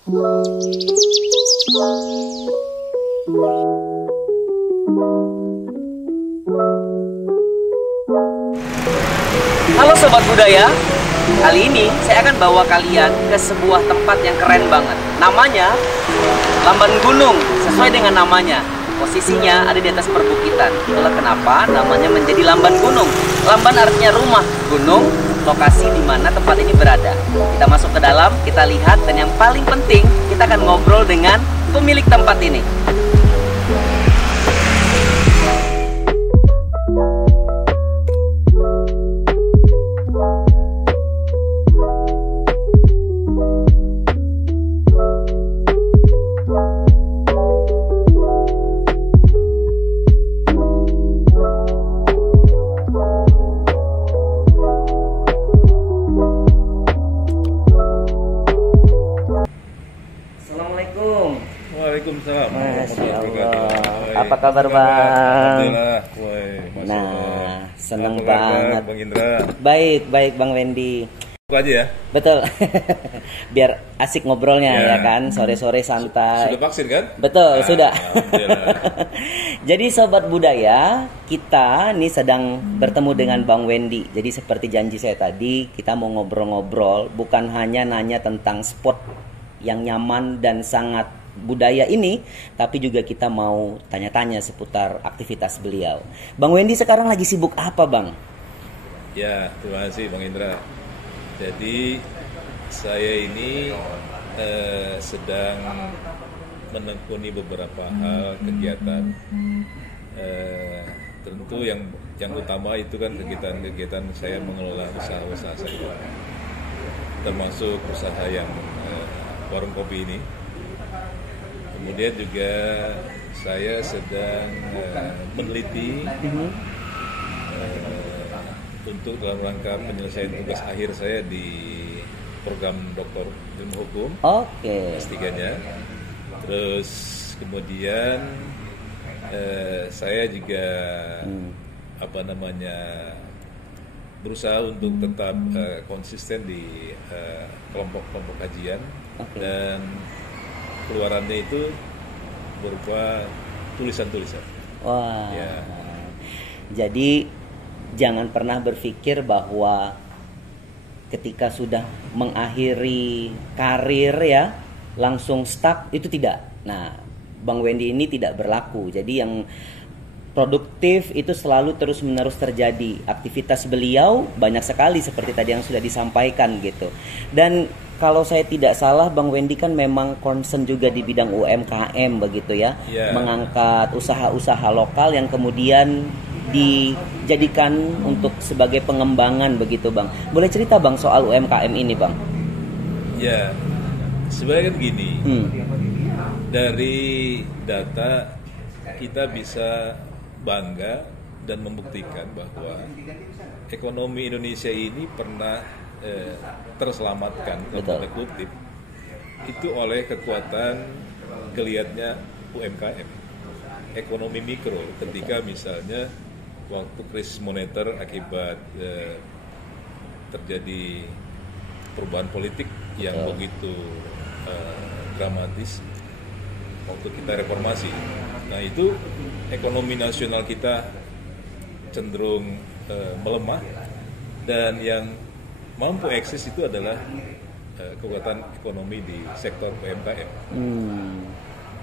Halo Sobat Budaya, kali ini saya akan bawa kalian ke sebuah tempat yang keren banget. Namanya Lamban Gunung, sesuai dengan namanya. Posisinya ada di atas perbukitan. Itulah kenapa namanya menjadi Lamban Gunung. Lamban artinya rumah, gunung lokasi di mana tempat ini berada. Kita masuk ke dalam, kita lihat, dan yang paling penting kita akan ngobrol dengan pemilik tempat ini. Waalaikumsalam. Masya Allah. Apa kabar Bang? Alhamdulillah. Nah, seneng Apa kabar, banget. Bang Indra. Baik Bang Wendy. Aku aja ya. Betul. Biar asik ngobrolnya Ya. ya kan, sore-sore santai. Sudah vaksin kan? Betul, sudah. Alhamdulillah. Jadi Sobat Budaya, kita nih sedang bertemu dengan Bang Wendy. Jadi seperti janji saya tadi, kita mau ngobrol-ngobrol, bukan hanya nanya tentang spot yang nyaman dan sangat budaya ini, tapi juga kita mau tanya-tanya seputar aktivitas beliau. Bang Wendy sekarang lagi sibuk apa, Bang? Ya, terima kasih Bang Indra. Jadi saya ini sedang menekuni beberapa hal kegiatan. Tentu yang utama itu kan kegiatan saya mengelola usaha-usaha saya, termasuk usaha yang warung kopi ini. Kemudian juga saya sedang meneliti untuk dalam rangka penyelesaian tugas akhir saya di program Doktor Ilmu Hukum. Oke. S3-nya. Terus kemudian saya juga berusaha untuk tetap konsisten di kelompok-kelompok kajian. Dan keluarannya itu berupa tulisan-tulisan. Wah. Ya. Jadi jangan pernah berpikir bahwa ketika sudah mengakhiri karir ya langsung stuck, itu tidak. Nah, Bang Wendy ini tidak berlaku. Jadi yang produktif itu selalu terus-menerus terjadi. Aktivitas beliau banyak sekali seperti tadi yang sudah disampaikan gitu. Dan kalau saya tidak salah, Bang Wendy kan memang concern juga di bidang UMKM begitu ya, mengangkat usaha-usaha lokal yang kemudian dijadikan untuk sebagai pengembangan begitu, Bang. Boleh cerita Bang soal UMKM ini, Bang? Ya, sebenarnya kan gini, dari data kita bisa bangga dan membuktikan bahwa ekonomi Indonesia ini pernah terselamatkan dalam kutip itu oleh kekuatan geliatnya UMKM, ekonomi mikro. Ketika misalnya waktu krisis moneter akibat terjadi perubahan politik yang begitu dramatis waktu kita reformasi, nah itu ekonomi nasional kita cenderung melemah, dan yang mampu eksis itu adalah kekuatan ekonomi di sektor UMKM.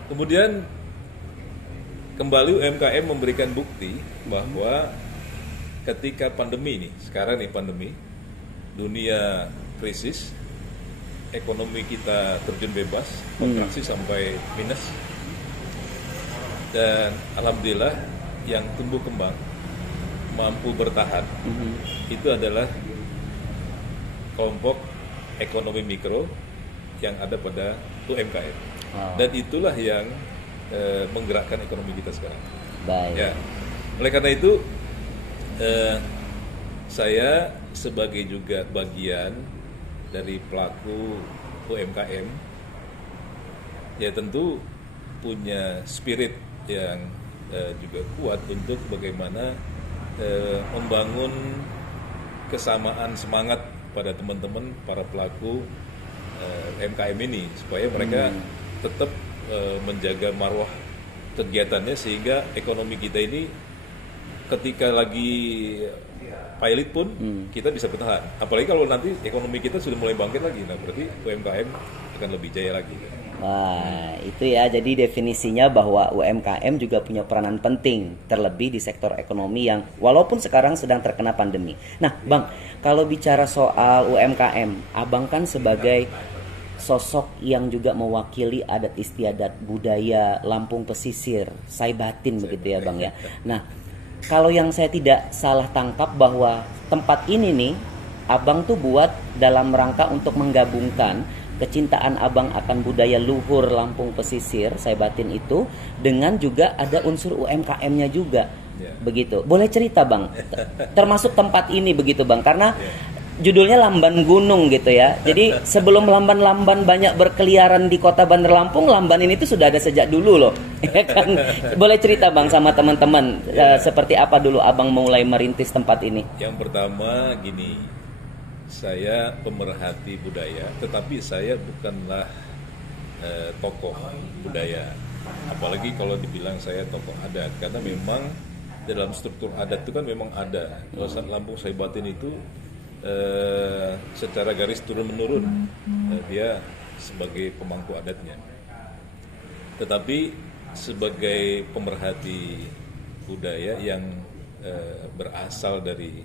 Kemudian kembali UMKM memberikan bukti bahwa ketika pandemi ini, sekarang nih pandemi, dunia krisis, ekonomi kita terjun bebas, kontraksi sampai minus, dan alhamdulillah yang tumbuh kembang mampu bertahan itu adalah kelompok ekonomi mikro yang ada pada UMKM. Dan itulah yang menggerakkan ekonomi kita sekarang. Baik. Ya. Oleh karena itu saya sebagai juga bagian dari pelaku UMKM ya tentu punya spirit yang juga kuat untuk bagaimana membangun kesamaan semangat pada teman-teman para pelaku UMKM ini supaya mereka tetap menjaga marwah kegiatannya sehingga ekonomi kita ini ketika lagi pilot pun kita bisa bertahan. Apalagi kalau nanti ekonomi kita sudah mulai bangkit lagi, nah berarti UMKM akan lebih jaya lagi. Wah, itu ya. Jadi definisinya bahwa UMKM juga punya peranan penting, terlebih di sektor ekonomi yang walaupun sekarang sedang terkena pandemi. Nah, Bang, kalau bicara soal UMKM, Abang kan sebagai sosok yang juga mewakili adat istiadat budaya Lampung Pesisir, Saibatin begitu ya, Bang ya. Nah, kalau yang saya tidak salah tangkap bahwa tempat ini nih Abang tuh buat dalam rangka untuk menggabungkan kecintaan Abang akan budaya luhur Lampung Pesisir, Saibatin itu dengan juga ada unsur UMKM-nya juga. Begitu. Boleh cerita, Bang? Termasuk tempat ini begitu, Bang. Karena judulnya Lamban Gunung gitu ya. Jadi sebelum lamban-lamban banyak berkeliaran di kota Bandar Lampung, lamban ini tuh sudah ada sejak dulu loh. Ya kan? Boleh cerita, Bang, sama teman-teman seperti apa dulu Abang mulai merintis tempat ini? Yang pertama gini, saya pemerhati budaya, tetapi saya bukanlah tokoh budaya. Apalagi kalau dibilang saya tokoh adat, karena memang dalam struktur adat itu kan memang ada. Kalau Lampung Saibatin itu secara garis turun-menurun dia sebagai pemangku adatnya. Tetapi sebagai pemerhati budaya yang berasal dari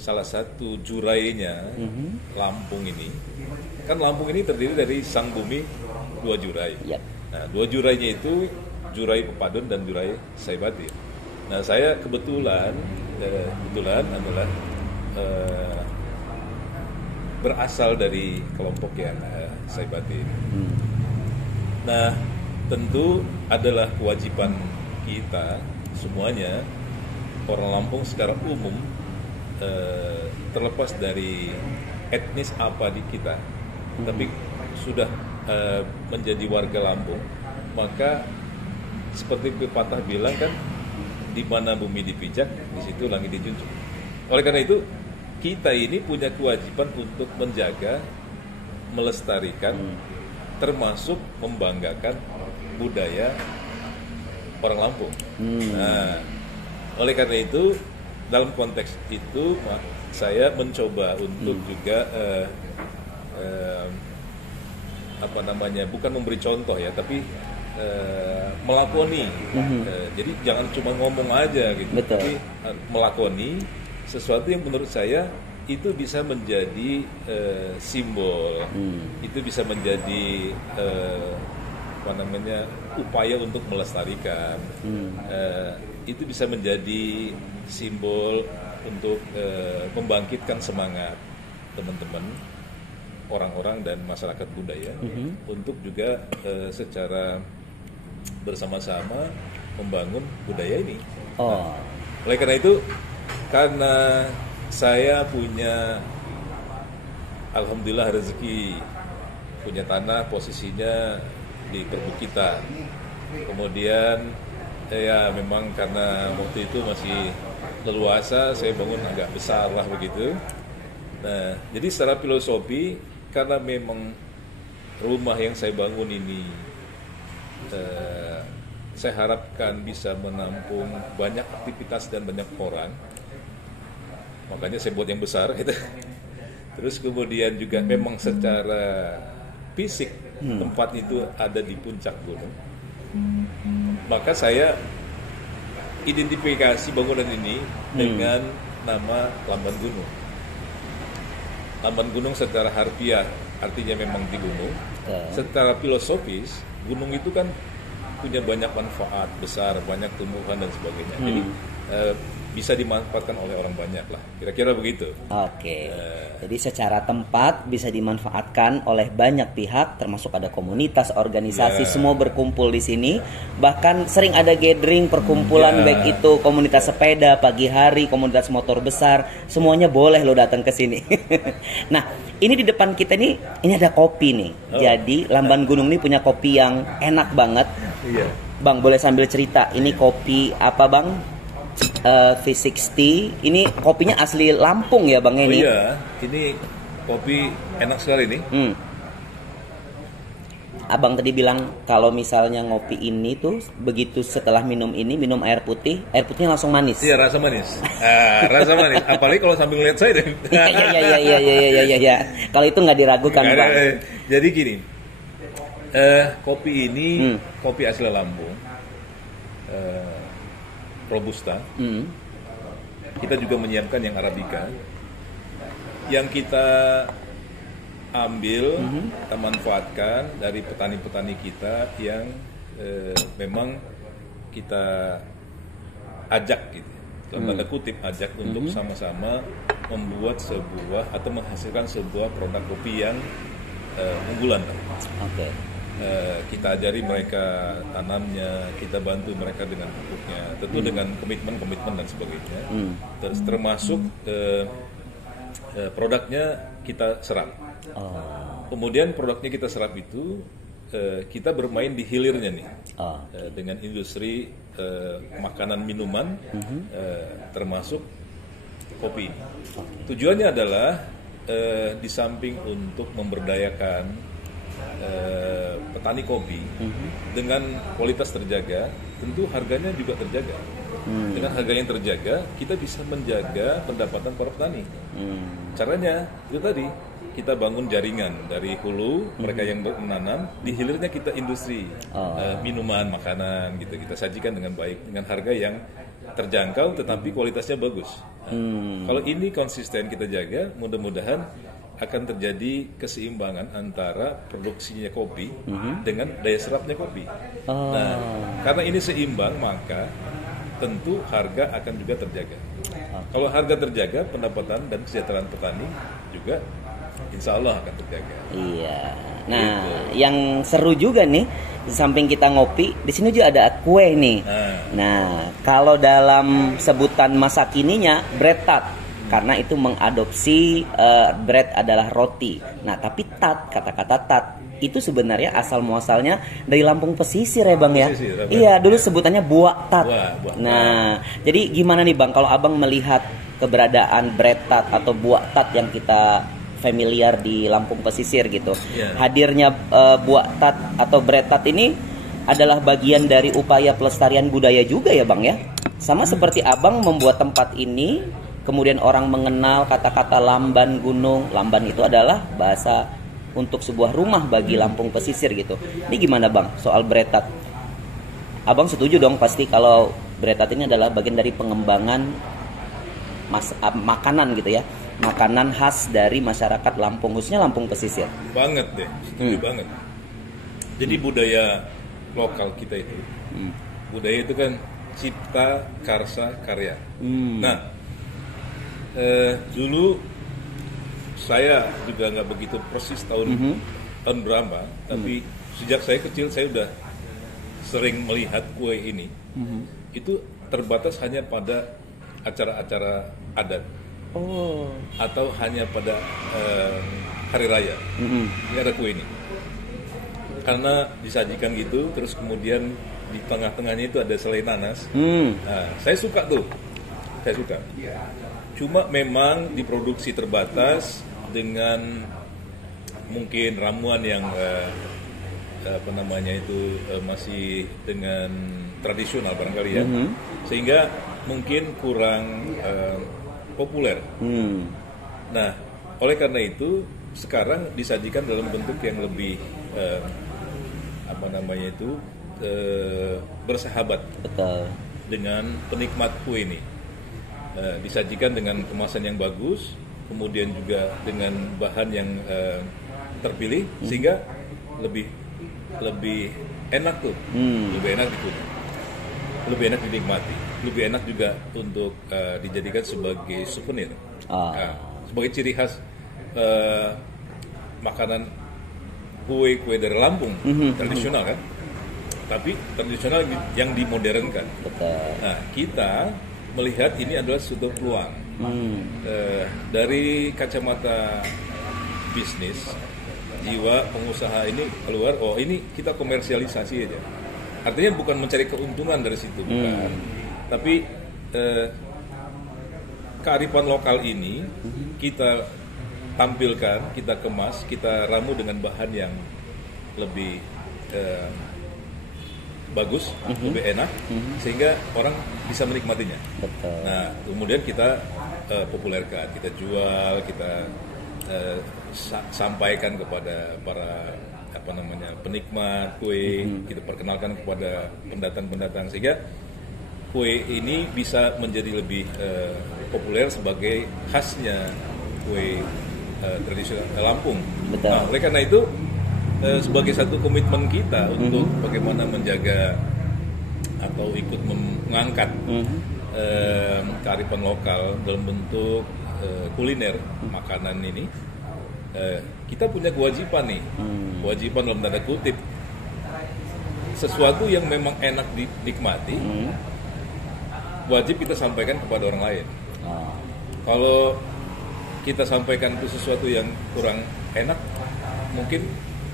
salah satu jurainya Lampung ini, kan Lampung ini terdiri dari sang bumi dua jurai. Nah, dua jurainya itu jurai Pepadun dan jurai Saibatin. Nah, saya kebetulan adalah berasal dari kelompok yang Saibatin. Nah, tentu adalah kewajiban kita semuanya orang Lampung secara umum, terlepas dari etnis apa di kita, tapi sudah menjadi warga Lampung, maka seperti pepatah bilang kan, di mana bumi dipijak, di situ langit dijunjung. Oleh karena itu, kita ini punya kewajiban untuk menjaga, melestarikan, termasuk membanggakan budaya orang Lampung. Nah, oleh karena itu, dalam konteks itu saya mencoba untuk juga bukan memberi contoh ya, tapi melakoni. Jadi jangan cuma ngomong aja gitu, tapi melakoni sesuatu yang menurut saya itu bisa menjadi simbol, itu bisa menjadi upaya untuk melestarikan, itu bisa menjadi simbol untuk membangkitkan semangat teman-teman, orang-orang dan masyarakat budaya untuk juga secara bersama-sama membangun budaya ini. Nah, oleh karena itu, karena saya punya alhamdulillah rezeki punya tanah posisinya di perbukitan, kemudian ya memang karena waktu itu masih leluasa, saya bangun agak besar lah begitu. Nah, jadi secara filosofi, karena memang rumah yang saya bangun ini saya harapkan bisa menampung banyak aktivitas dan banyak orang, makanya saya buat yang besar gitu. Terus kemudian juga memang secara fisik tempat itu ada di puncak gunung, maka saya identifikasi bangunan ini dengan nama Lamban Gunung. Lamban Gunung secara harfiah artinya memang di gunung. Secara filosofis, gunung itu kan punya banyak manfaat besar, banyak tumbuhan dan sebagainya. Jadi bisa dimanfaatkan oleh orang banyak lah, kira-kira begitu. Oke. Jadi secara tempat bisa dimanfaatkan oleh banyak pihak, termasuk ada komunitas, organisasi, semua berkumpul di sini. Bahkan sering ada gathering, perkumpulan, baik itu komunitas sepeda pagi hari, komunitas motor besar, semuanya boleh lo datang ke sini. Nah, ini di depan kita ini ada kopi nih. Jadi Lamban Gunung ini punya kopi yang enak banget. Bang, boleh sambil cerita, ini kopi apa, Bang? V60, ini kopinya asli Lampung ya, Bang, ini? Iya, ini kopi enak sekali nih. Abang tadi bilang kalau misalnya ngopi ini tuh begitu setelah minum ini minum air putihnya langsung manis. Iya, rasa manis. Rasa manis. Apalagi kalau sambil lihat saya deh. Iya. Kalau itu nggak diragukan, Bang. Jadi gini, kopi ini kopi asli Lampung, Robusta. Kita juga menyiapkan yang Arabica, yang kita ambil, kita manfaatkan dari petani-petani kita yang memang kita ajak gitu, dalam tanda kutip ajak untuk sama-sama membuat sebuah atau menghasilkan sebuah produk kopi yang unggulan. Oke. Kita ajari mereka tanamnya, kita bantu mereka dengan pupuknya, tentu dengan komitmen dan sebagainya. Termasuk produknya kita serap. Kemudian produknya kita serap itu kita bermain di hilirnya nih, dengan industri makanan minuman, termasuk kopi. Tujuannya adalah di samping untuk memberdayakan petani kopi dengan kualitas terjaga, tentu harganya juga terjaga. Dengan harga yang terjaga, kita bisa menjaga pendapatan para petani. Caranya itu tadi, kita bangun jaringan dari hulu, mereka yang menanam, di hilirnya kita industri minuman, makanan gitu, kita sajikan dengan baik, dengan harga yang terjangkau tetapi kualitasnya bagus. Kalau ini konsisten kita jaga, mudah-mudahan akan terjadi keseimbangan antara produksinya kopi dengan daya serapnya kopi. Nah, karena ini seimbang, maka tentu harga akan juga terjaga. Kalau harga terjaga, pendapatan dan kesejahteraan petani juga insya Allah akan terjaga. Iya. Nah, yang seru juga nih, di samping kita ngopi, di sini juga ada kue nih. Nah, kalau dalam sebutan masa kininya bread tart, karena itu mengadopsi bread adalah roti. Nah, tapi kata-kata tat itu sebenarnya asal muasalnya dari Lampung pesisir ya, Bang ya. Iya, dulu sebutannya buah tat. Nah, jadi gimana nih, Bang, kalau Abang melihat keberadaan bread tart atau buah tat yang kita familiar di Lampung pesisir gitu. Hadirnya buah tat atau bread tart ini adalah bagian dari upaya pelestarian budaya juga ya, Bang ya. Sama seperti Abang membuat tempat ini, kemudian orang mengenal kata-kata lamban gunung. Lamban itu adalah bahasa untuk sebuah rumah bagi Lampung pesisir gitu. Ini gimana, Bang, soal bread tart? Abang setuju dong pasti kalau bread tart ini adalah bagian dari pengembangan makanan gitu ya. Makanan khas dari masyarakat Lampung, khususnya Lampung pesisir. Banget deh, setuju banget. Jadi budaya lokal kita itu, budaya itu kan cipta karsa karya. Nah, dulu saya juga nggak begitu persis tahun berapa, tapi sejak saya kecil saya udah sering melihat kue ini. Itu terbatas hanya pada acara-acara adat. Atau hanya pada hari raya. Ini ada kue ini. Karena disajikan gitu, terus kemudian di tengah-tengahnya itu ada selai nanas. Nah, saya suka tuh. Saya suka. Cuma memang diproduksi terbatas dengan mungkin ramuan yang masih dengan tradisional barangkali ya. Sehingga mungkin kurang populer. Nah, oleh karena itu sekarang disajikan dalam bentuk yang lebih bersahabat. Betul. Dengan penikmat kue ini. Disajikan dengan kemasan yang bagus, kemudian juga dengan bahan yang terpilih, sehingga lebih enak tuh, lebih enak dikunyah, lebih enak dinikmati, lebih enak juga untuk dijadikan sebagai souvenir, sebagai ciri khas makanan kue dari Lampung, tradisional kan, tapi tradisional yang dimodernkan. Nah, kita melihat ini adalah suatu peluang dari kacamata bisnis, jiwa pengusaha ini keluar, oh ini kita komersialisasi aja. Artinya bukan mencari keuntungan dari situ, bukan. Tapi kearifan lokal ini kita tampilkan, kita kemas, kita ramu dengan bahan yang lebih bagus, lebih enak, sehingga orang bisa menikmatinya. Betul. Nah, kemudian kita populerkan, kita jual, kita sampaikan kepada para penikmat kue, kita perkenalkan kepada pendatang-pendatang, sehingga kue ini bisa menjadi lebih populer sebagai khasnya kue tradisional Lampung. Betul. Nah, oleh karena itu sebagai satu komitmen kita untuk bagaimana menjaga atau ikut mengangkat kearifan lokal dalam bentuk kuliner makanan ini, kita punya kewajiban nih, kewajiban dalam tanda kutip, sesuatu yang memang enak dinikmati, wajib kita sampaikan kepada orang lain. Kalau kita sampaikan itu sesuatu yang kurang enak, mungkin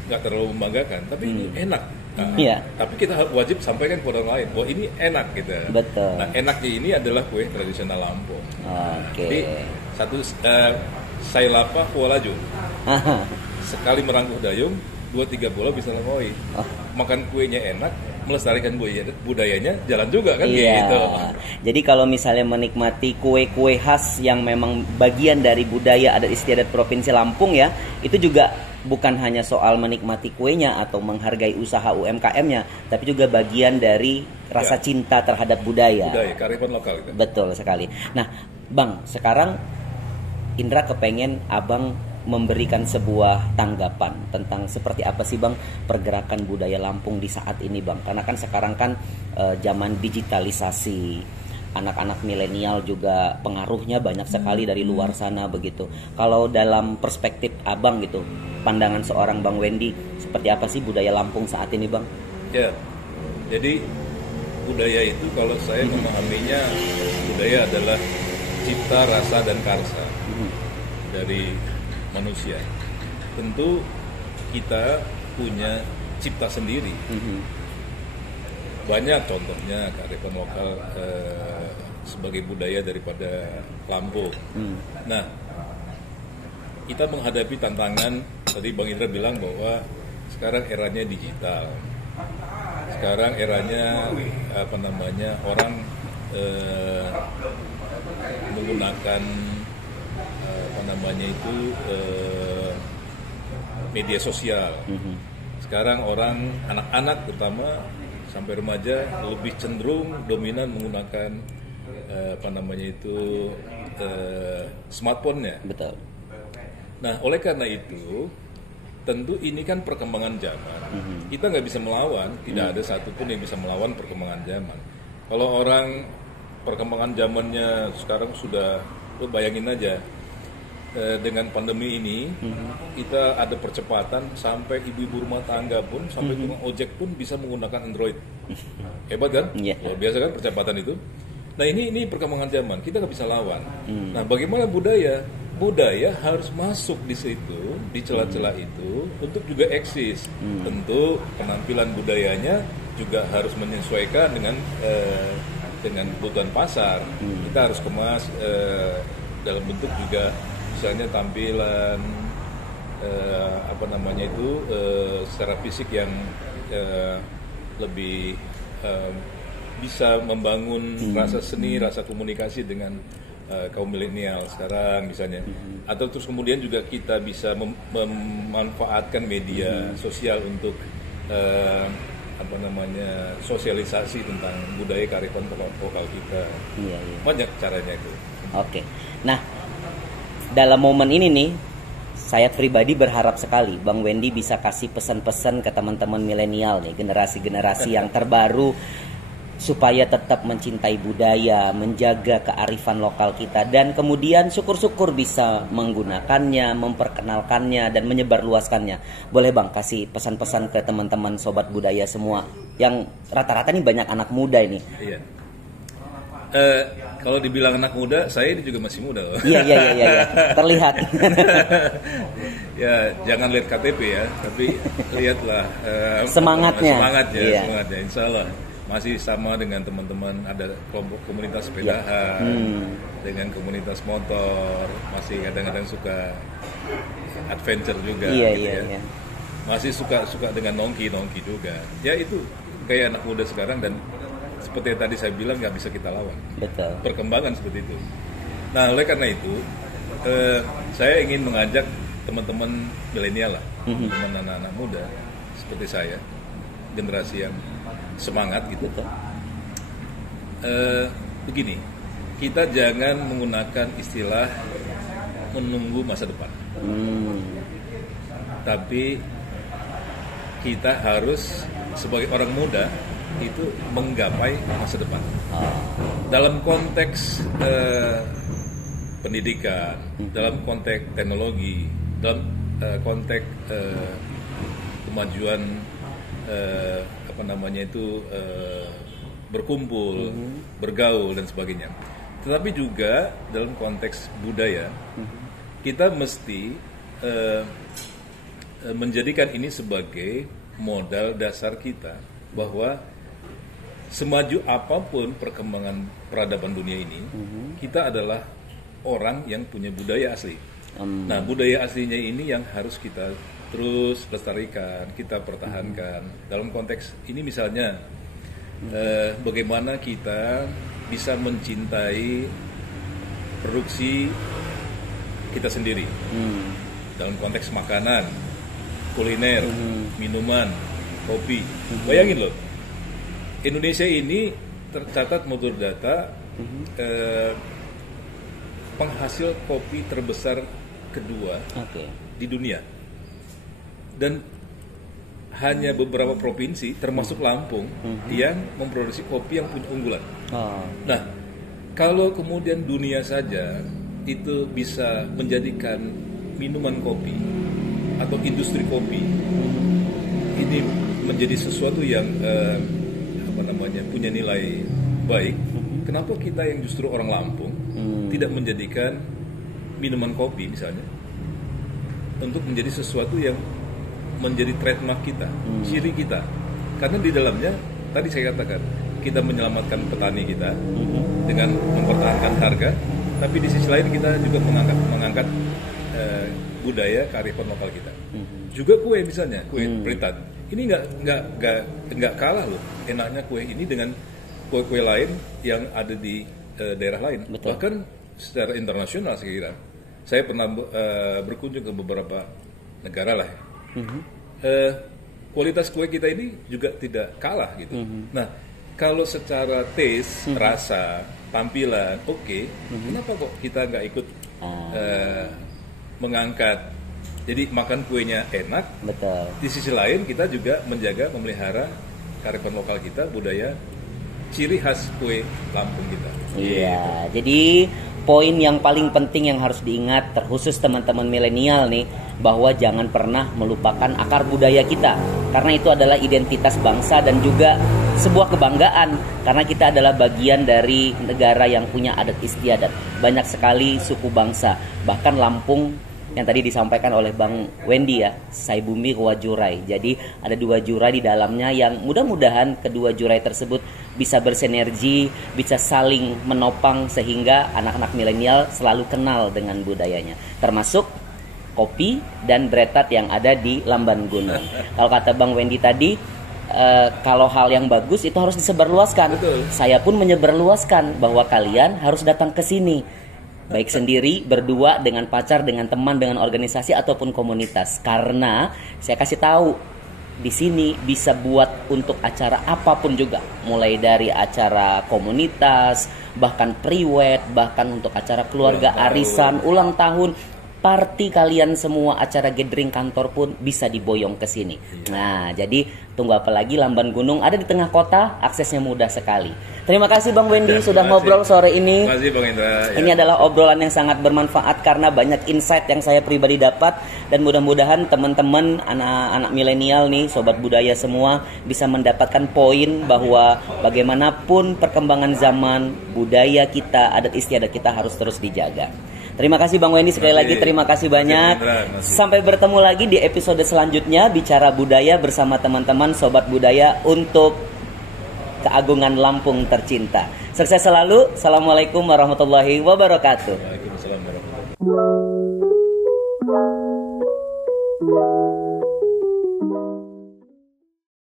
nggak terlalu membanggakan, tapi ini enak. Nah, tapi kita wajib sampaikan kepada orang lain, bahwa ini enak gitu. Betul. Nah, enaknya ini adalah kue tradisional Lampung. Jadi satu saya lapa kualaju. Sekali merangkuh dayung, 2-3 bola bisa langoi. Makan kuenya enak, melestarikan budayanya jalan juga kan gitu. Jadi kalau misalnya menikmati kue-kue khas yang memang bagian dari budaya adat istiadat Provinsi Lampung ya, itu juga bukan hanya soal menikmati kuenya atau menghargai usaha UMKM-nya, tapi juga bagian dari rasa cinta terhadap budaya. Budaya, kearifan lokal. Gitu. Betul sekali. Nah, Bang, sekarang Indra kepengen Abang memberikan sebuah tanggapan tentang seperti apa sih Bang pergerakan budaya Lampung di saat ini Bang. Karena kan sekarang kan zaman digitalisasi, anak-anak milenial juga pengaruhnya banyak sekali dari luar sana begitu. Kalau dalam perspektif Abang gitu, pandangan seorang Bang Wendy, seperti apa sih budaya Lampung saat ini Bang? Ya, jadi budaya itu kalau saya memahaminya, budaya adalah cipta, rasa, dan karsa dari manusia. Tentu kita punya cipta sendiri. Banyak contohnya kearifan lokal sebagai budaya daripada Lampung. Nah, kita menghadapi tantangan, tadi Bang Indra bilang bahwa sekarang eranya digital. Sekarang eranya orang menggunakan media sosial. Sekarang orang, anak-anak terutama sampai remaja lebih cenderung dominan menggunakan smartphone-nya. Betul. Nah, oleh karena itu, tentu ini kan perkembangan zaman. Kita nggak bisa melawan, tidak ada satupun yang bisa melawan perkembangan zaman. Kalau orang perkembangan zamannya sekarang sudah, lo bayangin aja, dengan pandemi ini, kita ada percepatan sampai ibu-ibu rumah tangga pun, sampai tukang ojek pun bisa menggunakan Android. Hebat kan? Luar biasa kan percepatan itu. Nah ini perkembangan zaman, kita nggak bisa lawan. Nah bagaimana budaya? Budaya harus masuk di situ, di celah-celah itu untuk juga eksis. Tentu penampilan budayanya juga harus menyesuaikan dengan kebutuhan pasar. Kita harus kemas dalam bentuk juga misalnya tampilan secara fisik yang lebih bisa membangun rasa seni, rasa komunikasi dengan kaum milenial sekarang misalnya, atau terus kemudian juga kita bisa memanfaatkan media sosial untuk sosialisasi tentang budaya kearifan lokal kita. Banyak caranya itu. Oke. Nah, dalam momen ini nih, saya pribadi berharap sekali Bang Wendy bisa kasih pesan-pesan ke teman-teman milenial nih, generasi-generasi yang terbaru, supaya tetap mencintai budaya, menjaga kearifan lokal kita, dan kemudian syukur-syukur bisa menggunakannya, memperkenalkannya, dan menyebarluaskannya. Boleh Bang kasih pesan-pesan ke teman-teman sobat budaya semua, yang rata-rata nih banyak anak muda ini. Iya. Kalau dibilang anak muda, saya ini juga masih muda. Iya, terlihat. Ya, jangan lihat KTP ya, tapi lihatlah semangatnya, iya. Insya Allah. masih sama dengan teman-teman, ada kelompok komunitas sepedahan, dengan komunitas motor, masih kadang-kadang suka adventure juga, Iya. Masih suka dengan nongki juga. Ya itu kayak anak muda sekarang, dan seperti yang tadi saya bilang nggak bisa kita lawan. Betul. Perkembangan seperti itu. Nah, oleh karena itu saya ingin mengajak teman-teman milenial lah, teman anak-anak muda seperti saya, generasi yang semangat gitu. Begini, kita jangan menggunakan istilah menunggu masa depan, tapi kita harus sebagai orang muda itu menggapai masa depan. Dalam konteks pendidikan, dalam konteks teknologi, dalam konteks kemajuan berkumpul, bergaul dan sebagainya. Tetapi juga dalam konteks budaya, kita mesti menjadikan ini sebagai modal dasar kita, bahwa semaju apapun perkembangan peradaban dunia ini, kita adalah orang yang punya budaya asli. Nah, budaya aslinya ini yang harus kita terus lestarikan, kita pertahankan. Dalam konteks ini misalnya, bagaimana kita bisa mencintai produksi kita sendiri. Dalam konteks makanan, kuliner, minuman, kopi. Bayangin loh, Indonesia ini tercatat menurut data penghasil kopi terbesar kedua di dunia. Dan hanya beberapa provinsi, termasuk Lampung, yang memproduksi kopi yang punya unggulan. Nah, kalau kemudian dunia saja itu bisa menjadikan minuman kopi atau industri kopi ini menjadi sesuatu yang punya nilai baik, kenapa kita yang justru orang Lampung tidak menjadikan minuman kopi misalnya untuk menjadi sesuatu yang menjadi trademark kita, ciri kita? Karena di dalamnya tadi saya katakan, kita menyelamatkan petani kita dengan mempertahankan harga, tapi di sisi lain kita juga mengangkat budaya kearifan lokal kita. Juga kue misalnya, kue Pritan. Ini nggak kalah loh enaknya kue ini dengan kue-kue lain yang ada di daerah lain. Betul. Bahkan secara internasional saya kira. Saya pernah berkunjung ke beberapa negara lah. Kualitas kue kita ini juga tidak kalah gitu. Nah, kalau secara taste, rasa, tampilan, kenapa kok kita nggak ikut mengangkat? Jadi makan kuenya enak. Betul. Di sisi lain kita juga menjaga, memelihara kearifan lokal kita, budaya, ciri khas kue Lampung kita. Iya. Jadi poin yang paling penting yang harus diingat, terkhusus teman-teman milenial nih, bahwa jangan pernah melupakan akar budaya kita, karena itu adalah identitas bangsa dan juga sebuah kebanggaan, karena kita adalah bagian dari negara yang punya adat istiadat. Banyak sekali suku bangsa, bahkan Lampung yang tadi disampaikan oleh Bang Wendy ya, Saibumi Wajurai. Jadi ada 2 jurai di dalamnya yang mudah-mudahan kedua jurai tersebut bisa bersinergi, bisa saling menopang sehingga anak-anak milenial selalu kenal dengan budayanya. Termasuk kopi dan bretat yang ada di Lamban Gunung. Kalau kata Bang Wendy tadi, kalau hal yang bagus itu harus disebarluaskan. Betul. Saya pun menyebarluaskan bahwa kalian harus datang ke sini. Baik sendiri, berdua, dengan pacar, dengan teman, dengan organisasi ataupun komunitas. Karena saya kasih tahu di sini bisa buat untuk acara apapun juga, mulai dari acara komunitas, bahkan priwet, bahkan untuk acara keluarga, arisan, ulang tahun, party kalian semua, acara gathering kantor pun bisa diboyong ke sini. Nah, jadi tunggu apa lagi? Lamban Gunung ada di tengah kota, aksesnya mudah sekali. Terima kasih Bang Wendy sudah ngobrol sore ini. Terima kasih Bang Indra. Ini adalah obrolan yang sangat bermanfaat karena banyak insight yang saya pribadi dapat, dan mudah-mudahan teman-teman anak-anak milenial nih, sobat budaya semua bisa mendapatkan poin bahwa bagaimanapun perkembangan zaman, budaya kita, adat istiadat kita harus terus dijaga. Terima kasih Bang Wendy sekali lagi, terima kasih banyak. Sampai bertemu lagi di episode selanjutnya Bicara Budaya bersama teman-teman sobat budaya untuk keagungan Lampung tercinta. Sukses selalu. Assalamualaikum warahmatullahi wabarakatuh. Waalaikumsalam warahmatullahi wabarakatuh.